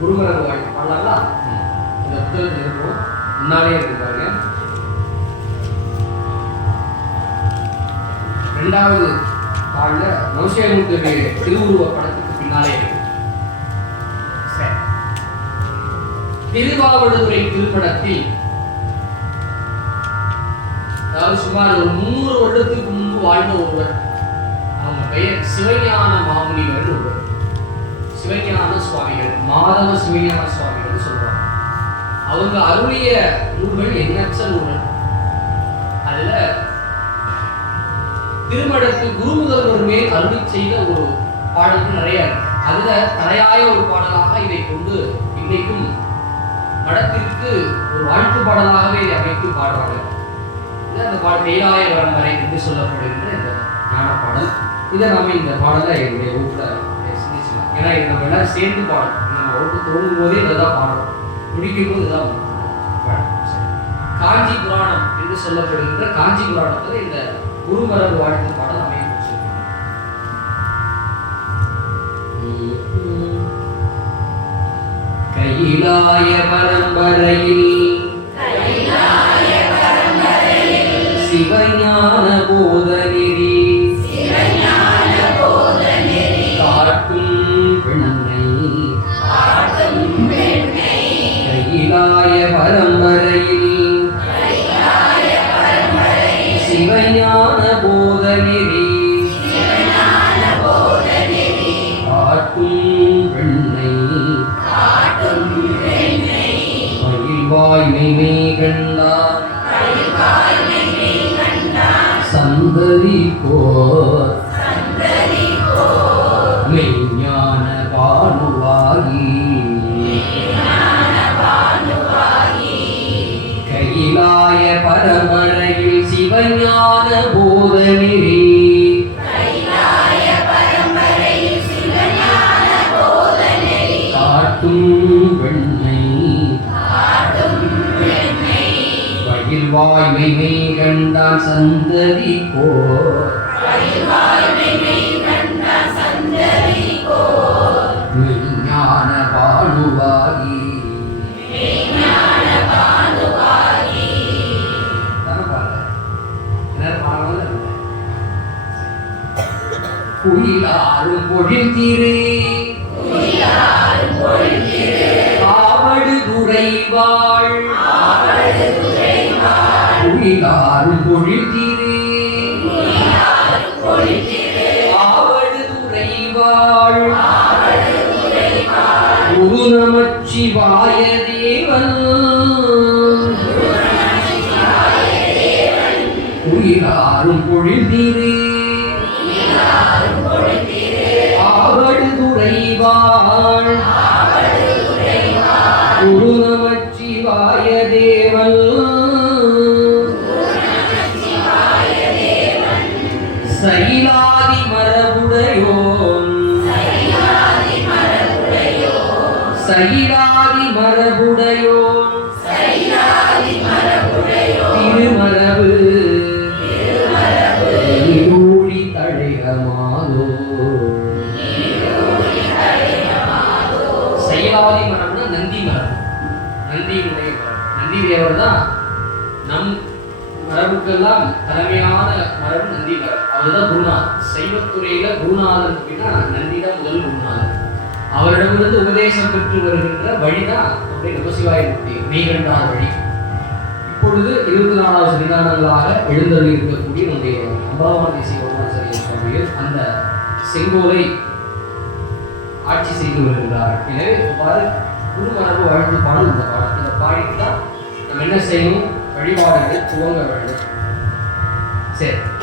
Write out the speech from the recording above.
குருமரபு வாழ்த்து பாடலாங்களா? இந்த புத்தகத்தில் இருக்கும், முன்னாலே இருக்காங்க. 2வது பாடல நௌஷேமுத்துடைய திருவுருவ படத்துக்கு பின்னாலே இருக்கு. திருவாவடுதுறை திருப்படத்தில், அதாவது சுமார் ஒரு 300 வருடத்துக்கு முன்பு வாழ்ந்த ஒருவர், அவங்க பெயர் சிவஞான மாமுனிவர். ஒருவர் சிவஞான சுவாமிகள், மாதவ சிவஞான சுவாமிகள் சொல்றாங்க. அவங்க அருளிய நூல்கள் எண்ணற்ற நூல்கள். அதுல திருமடத்து குரு முதல்வர் மேல் அருளி செய்த ஒரு பாடல்கள் நிறைய இருக்கு. அதுல தலையாய ஒரு பாடலாக இதை கொண்டு இன்னைக்கும் மடத்திற்கு ஒரு வாழ்த்து பாடலாகவே இதை அமைத்து பாடுறாங்க. அந்த பாடல் கைலாய வரம்பரை என்று சொல்லப்படுகின்ற இந்த ஞான பாடல். இதை நம்ம இந்த பாடலை என்னுடைய வகுப்புல சிந்திச்சுக்கலாம். ஏன்னா இது நம்ம எல்லாரும் சேர்ந்து பாடணும். நம்ம வகுப்பு தொடங்கும் போதே இதான் பாடணும், முடிக்கும் போது இதான் பாடணும். காஞ்சி புராணம் என்று சொல்லப்படுகின்ற காஞ்சி புராணத்துல இந்த குருமரபு வாழ்த்து பாடல் அமைய கைலாய பரம்பரையில் சிவஞான போதநெறி காட்டும் பெண்ணை. கைலாய பரம்பரையில் சிவஞான போதநெறி காட்டும் பெண்ணை. மயில்வாய்மை கண்டார் சந்ததி போர் மெய்ஞான பானுவாகி. கைலாய பரம்பரையில் சிவஞான போதநெறி காட்டும் பெண்ணை. மயில்வாய்மை கண்டான் சந்ததி போர் மெய்ஞான பானுவாகி. குயிலாரும் பொழில் திரு ஆவடு துறைவாள். குயிலாரும் பொழில் திரு ஆவடு துறைவாள். குரு நமச்சிவாய தேவன். குயிலாரும் பொழில் திரு ஆவடு துறைவாள். குரு நமச்சிவாய தேவன். சைலாதி மரபுடையோன். சைலாதி மரபுடையோன் திருமரபு நீரோடி தழையமாதோ. சைலாதி மரபுனா நந்தி மரபு, நந்தியினுடைய மரபு. நந்தி தேவர் தான் நம் மரபுக்கெல்லாம் தலைமையான மரபு நந்தி மரபு. அவர்தான் குருநாதர். சைவத்துறையில குருநாதர் அப்படின்னா நந்தி தான் முதல் குருநாதர். அவரிடமிருந்து உபதேசம் பெற்று வருகின்ற வழிதான் நம்முடைய நமசிவாயமூர்த்தி மெய்கண்டார் வழி. இப்பொழுது 24வது சன்னிதானங்களாக எழுந்தருளி இருக்கக்கூடிய நம்முடைய அம்பலவான தேசிய வருமானசரிய சுவாமிகள் அந்த செங்கோலை ஆட்சி செய்து வருகிறார். எனவே இவ்வாறு குருமரபு வாழ்த்து பாடல் இந்த பாடல். இந்த பாடித்தான் நம்ம என்ன செய்யணும், வழிபாடுகளை துவங்க வேண்டும். சரி.